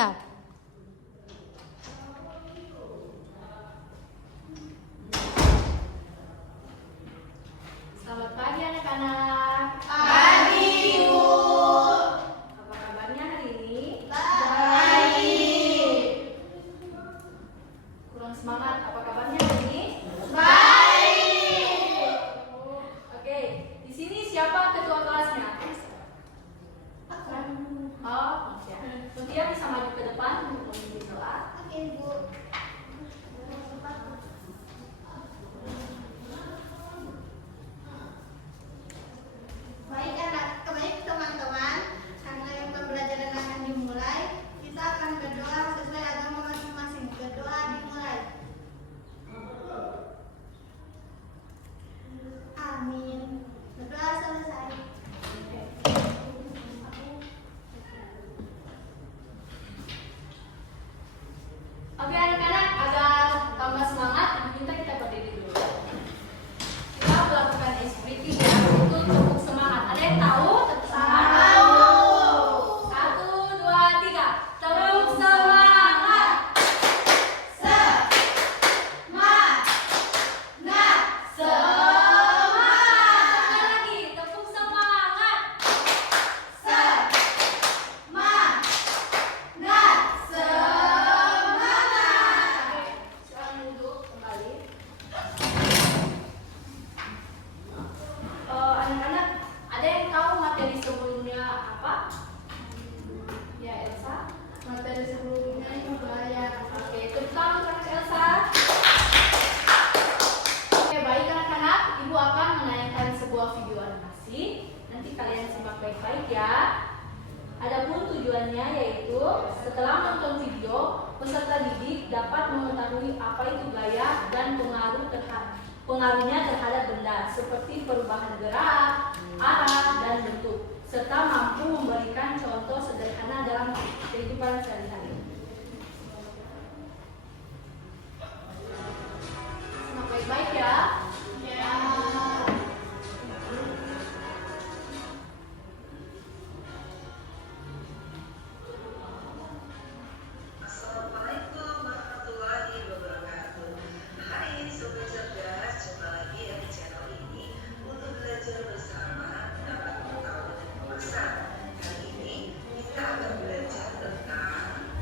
3. Selamat pagi anak-anak. Pagi, Ibu. Apa kabarnya hari ini? Baik. Kurang semangat. Apa kabarnya hari ini? Baik. Oke, di sini siapa ketua kelasnya? Oh, Mutia. Mutia bisa maju ke depan untuk memimpin doa. Oke, Ibu. Baik teman-teman, karena yang pembelajaran akan dimulai, kita akan berdoa sesuai agama masing-masing. Berdoa dimulai. Amin. Berdoa selesai. Oke anak-anak, agar tambah semangat, minta kita berdiri dulu. Kita melakukan activity ya, itu tepuk semangat. Ada yang tahu tepuk semangat? Tahu. 1, 2, 3. Tepuk semangat. Semangat. Sekali lagi, tepuk semangat. Semangat. Oke, silakan duduk kembali. Anak-anak, ada yang tahu materi sebelumnya apa? Ya, Elsa. Materi sebelumnya itu bayar. Oke, tepuk tangan untuk Elsa. Oke, baik anak-anak, Ibu akan menayangkan sebuah video animasi. Nanti kalian simak baik-baik ya. Adapun tujuannya yaitu setelah menonton video, peserta didik dapat mengetahui apa itu gaya dan pengaruhnya terhadap benda seperti perubahan gerak, arah, dan bentuk, serta mampu memberikan contoh sederhana dalam kehidupan sehari-hari. Simak baik-baik ya. Assalamualaikum warahmatullahi wabarakatuh. Hai Sobat Cerdas, jumpa lagi ya di channel ini untuk belajar bersama dapat mengetahui dan memesan. Kali ini kita akan belajar tentang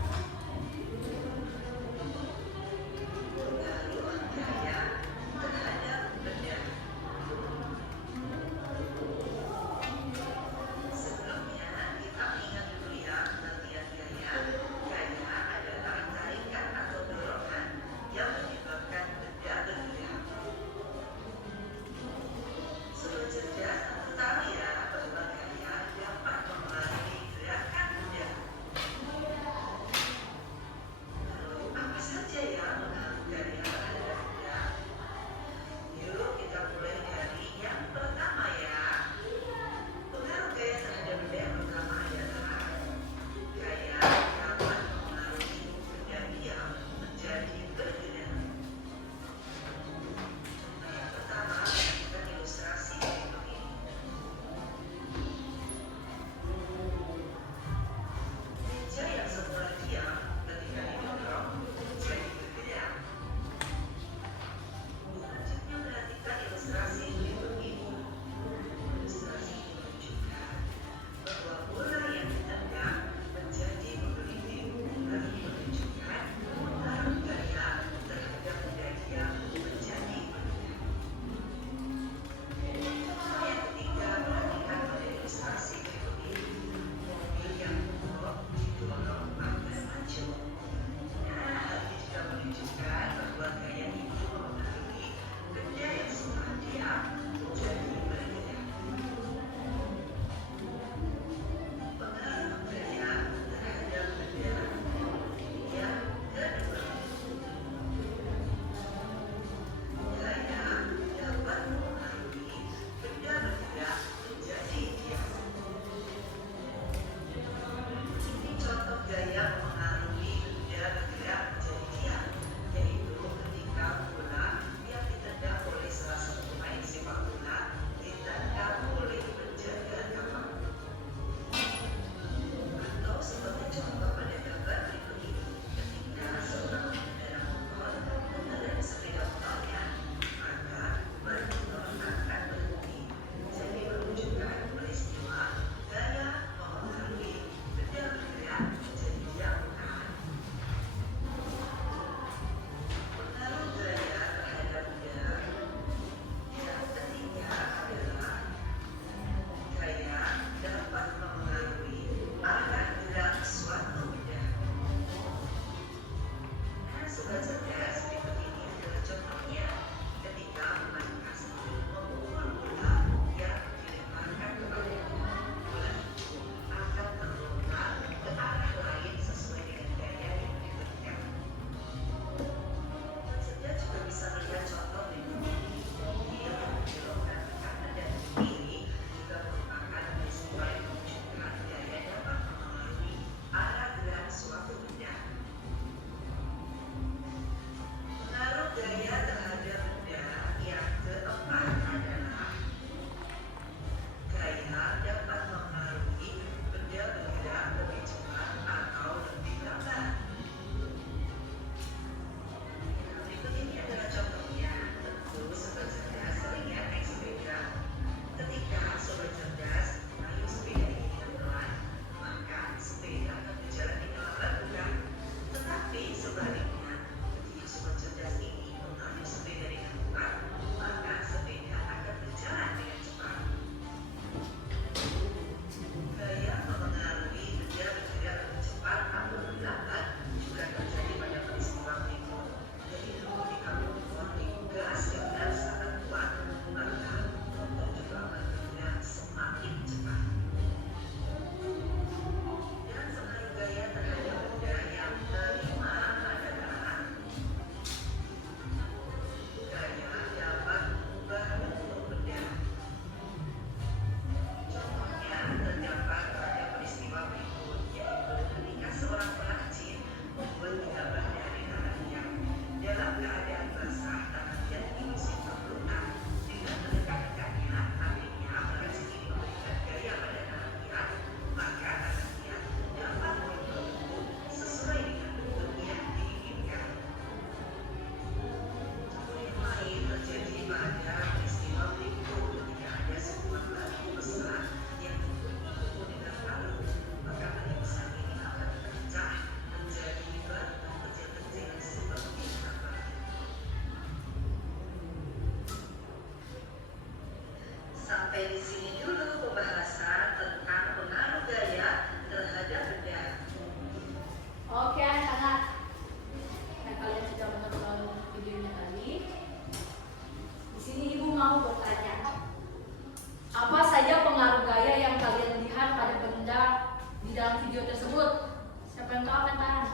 contoh apa Tan?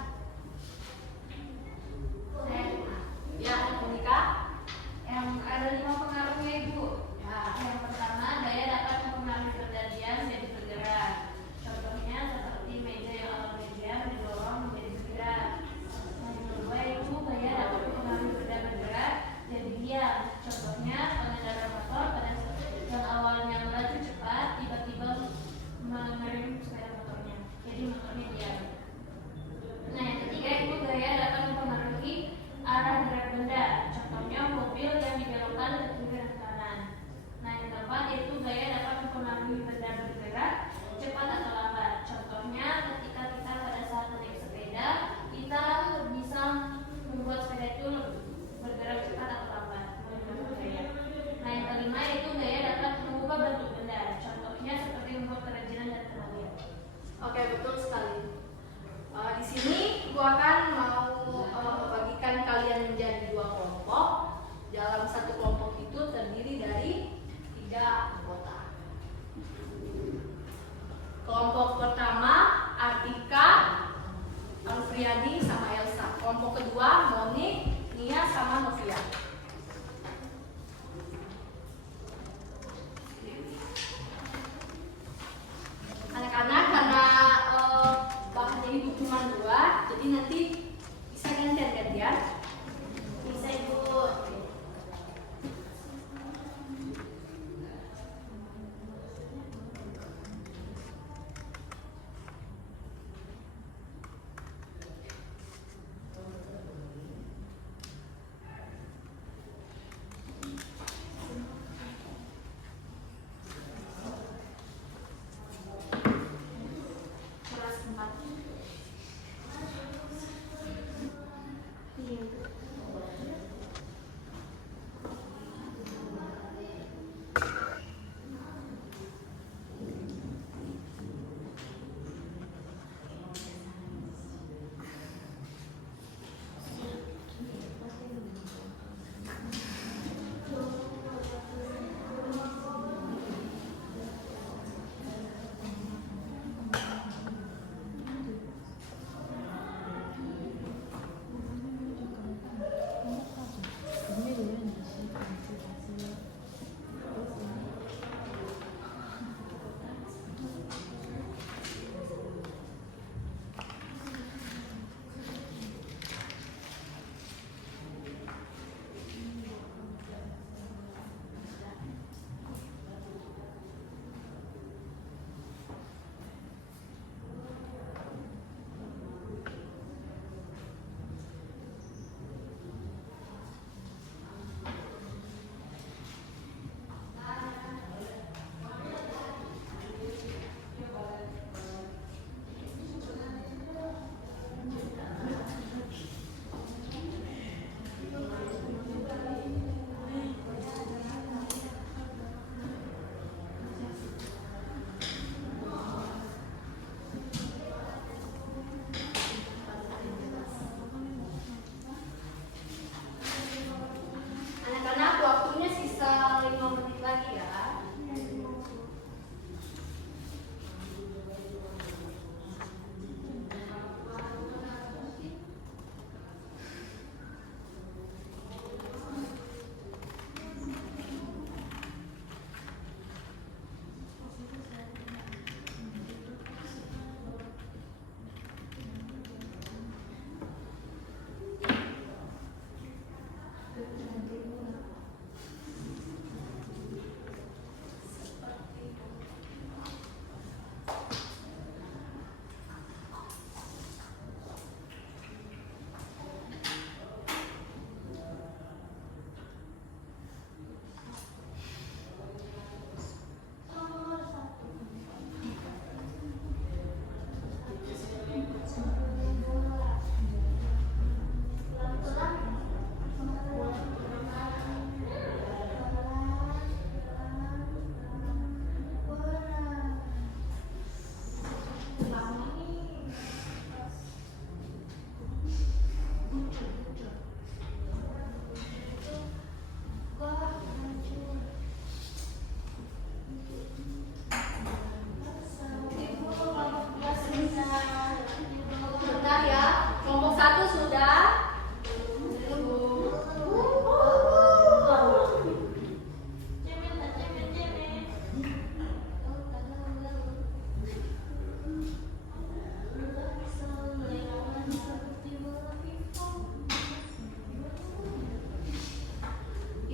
Ya, Monika. Yang ada 5 pengaruhnya Ibu. Ya. Yang pertama, daya dapat mempengaruhi benda diam menjadi bergerak. Contohnya seperti meja yang awalnya diam didorong menjadi bergerak. Yang kedua itu daya dapat mempengaruhi benda bergerak jadi diam. Contohnya pengendara motor pada yang awalnya melaju cepat tiba-tiba mengerem sepeda motornya, jadi motornya diam. Nah, yang ketiga itu daya dapat mempengaruhi arah gerak benda. Contohnya mobil yang dibelokkan ke kiri dan kanan. Nah, yang keempat yaitu daya dapat mempengaruhi benda bergerak cepat atau lambat. Contohnya ketika kita pada saat naik sepeda, kita bisa membuat sepeda itu bergerak cepat atau lambat menggunakan daya. Nah, yang kelima yaitu daya dapat mengubah bentuk benda. Contohnya seperti membuat kerajinan dan kemahiran. Oke, betul sekali. Di sini gua akan mau membagikan kalian menjadi 2 kelompok. Dalam satu kelompok itu terdiri dari 3 anggota. Kelompok pertama Artika, Alfriadi sama Elsa. Kelompok kedua Monik, Nia sama Novia. Anak-anak karena bahannya ibu cuma 2, jadi nanti bisa gantian-gantian. Bisa Ibu. Kelas 4. Iya.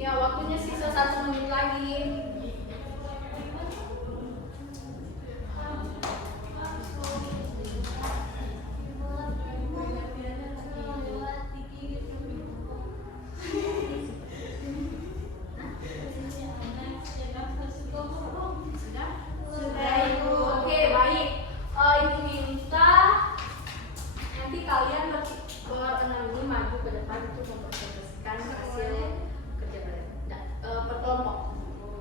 Ya, waktunya sisa 1 menit lagi. Sudah Ibu. Oke, baik. Ibu minta nanti kalian berenam ini maju ke depan untuk mempresentasikan hasil kerja kalian. Nah, per kelompok.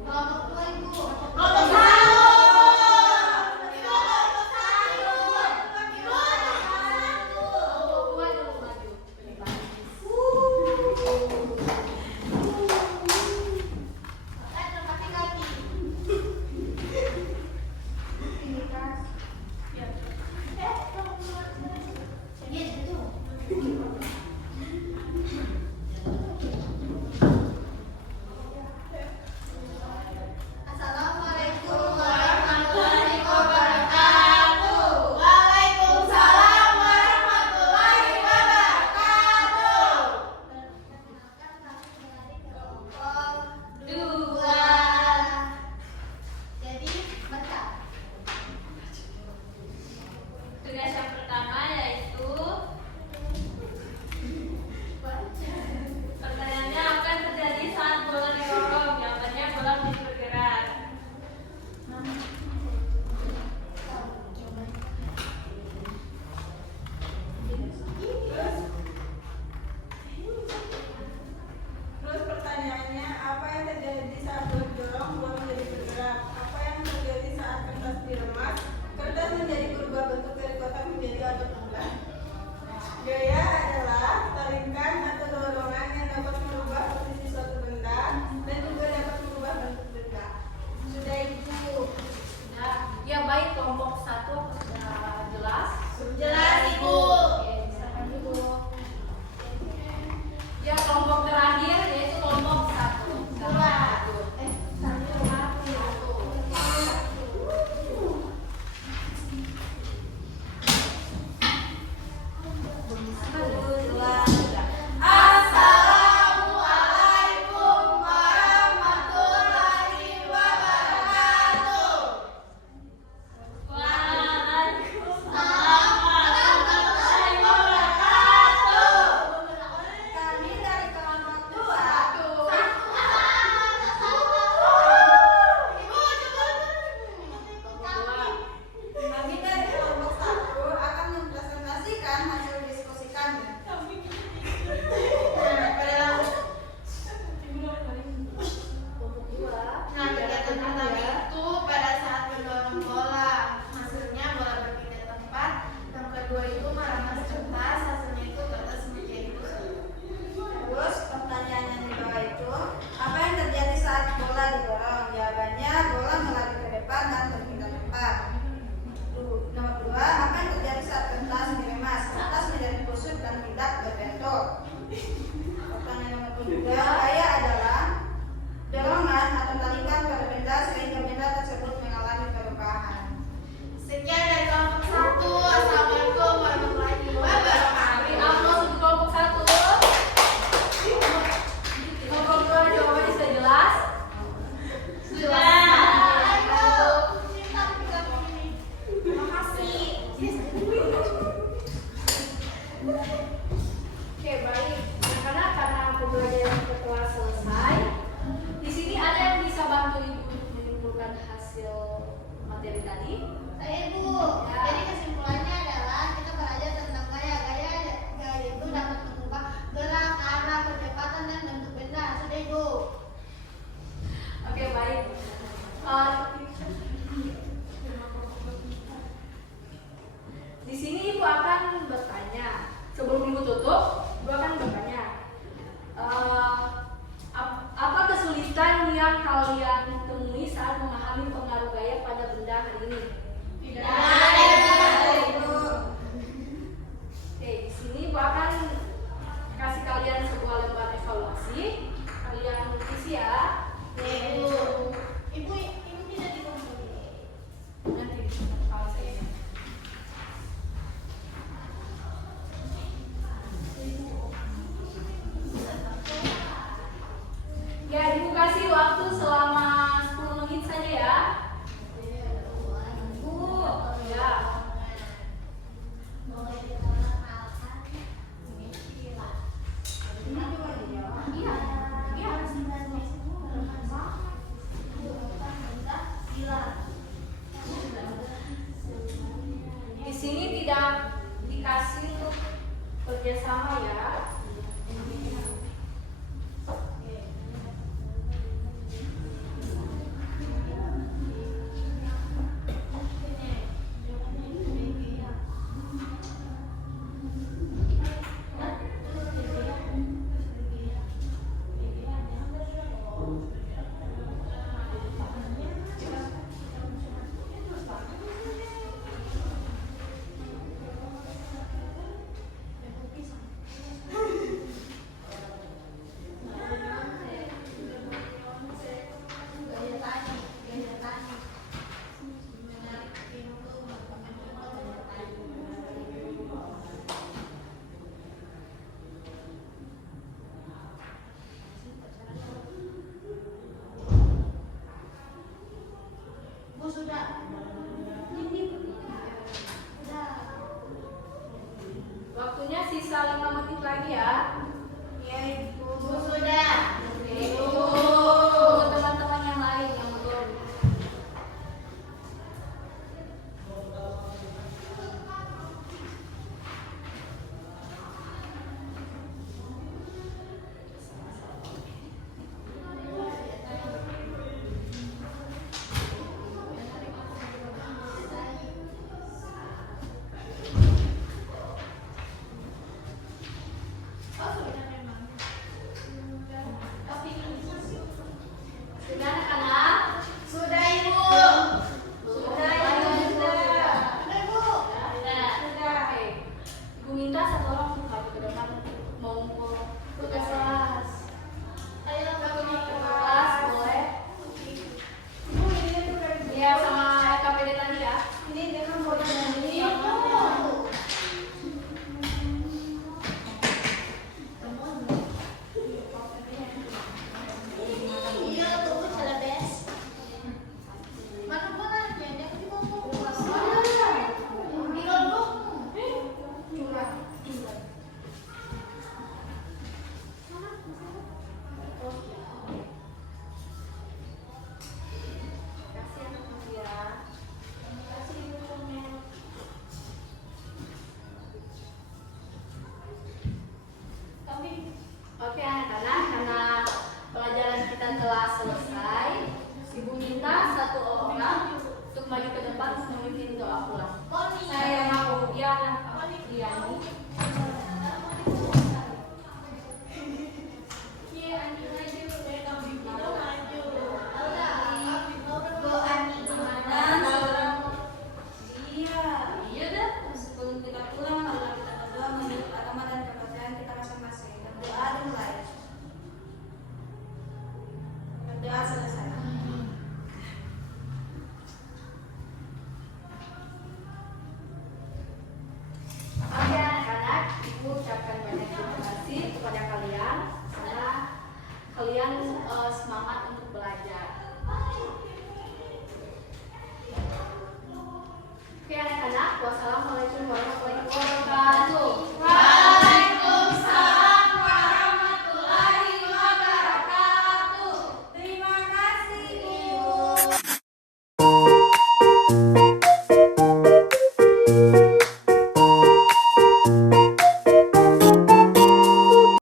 Kelompok 2 Ibu. Kelompok 1. Assalamualaikum warahmatullahi wabarakatuh. Waalaikumsalam warahmatullahi wabarakatuh. Kelompok 2. Jadi baca. Tugas yang pertama yaitu pertanyaannya akan terjadi saat bola didorong. Jawabannya bola menjadi bergerak. Terus pertanyaannya, apa yang terjadi saat bola didorong, bola menjadi bergerak? Apa yang terjadi saat kertas diremas, kertas menjadi berubah bentuk dari kotak menjadi otot bulat? Gaya adalah tarikan atau dorongan yang dapat merubah posisi suatu benda dan juga dapat merubah bentuk benda. Sudah Ibu? Nah, ya baik, kelompok 1 sudah jelas. Jelas Ibu. Oke, silakan Ibu. Ya, kelompok terakhir yaitu kelompok 1. Assalamualaikum warahmatullahi wabarakatuh. Waalaikumsalam warahmatullahi wabarakatuh. Kami dari kelompok 2. Kami dari kelompok 1 akan mempresentasikan hasil diskusi kami. Kelompok 2. Nah, kegiatan pertama itu pada saat mendorong bola, hasilnya bola berpindah tempat. Yang kedua itu meramas kertas, hasilnya itu kertas menjadi busuk. Terus pertanyaannya di bawah itu, apa yang terjadi saat bola didorong? Jawabannya, bola melari ke depan dan berpindah tempat. Nomor 2, apa yang terjadi saat kertas diremas? Kertas menjadi busuk dan tidak berbentuk. Pertanyaan nomor 3, gaya adalah dorongan atau tarikan pada benda sehingga benda tersebut mengalami perubahan. Sekian dari kelompok 1. Assalamualaikum warahmatullahi wabarakatuh. Aplaus untuk kelompok 1. Kelompok 2 jawabannya sudah jelas. Terima kasih. Oke, baik. Karena pembelajaran kita telah selesai. Di sini ada yang bisa bantu Ibu untuk menyimpulkan hasil materi tadi? Saya Ibu. Jadi kesimpulannya adalah kita belajar tentang gaya. Gaya itu dapat mengubah gerak, arah, kecepatan dan bentuk benda. Sudah Ibu. Oke, baik. Di sini Ibu akan bertanya. Sebelum Ibu tutup, Ibu akan bertanya. Apa kesulitan yang kalian temui saat memahami pengaruh gaya pada benda hari ini? Tidak ada. Ibu. Oke, di sini Ibu akan kasih kalian sebuah lembar evaluasi. Kalian isi ya. Ibu. Ibu tidak dikumpulin. Nanti kalau saya. Ibu. kerjasama ya. Waktunya sisa 5 menit lagi ya. Ya Ibu. Sudah. Tunggu teman-teman yang lain yang belum. Sudah anak-anak? Sudah Ibu. Sudah ya, sudah. Sudah. Oke. Ibu minta satu orang tuh maju ke depan mau ngumpul tugas kelas. Ayo kami Kelas boleh? Ibu ini tuh dari Iya sama KPD tadi ya. ini dengan bola ini. Iya, tunggu celebes. Mana bolanya? Dia di bawah. Di lombok. Curang. Kasih anak ya. Kasih Ibu komen. Oke anak-anak, karena pelajaran kita telah selesai, Ibu minta satu orang untuk maju ke depan memimpin doa pulang. Saya mau Diana, Diani.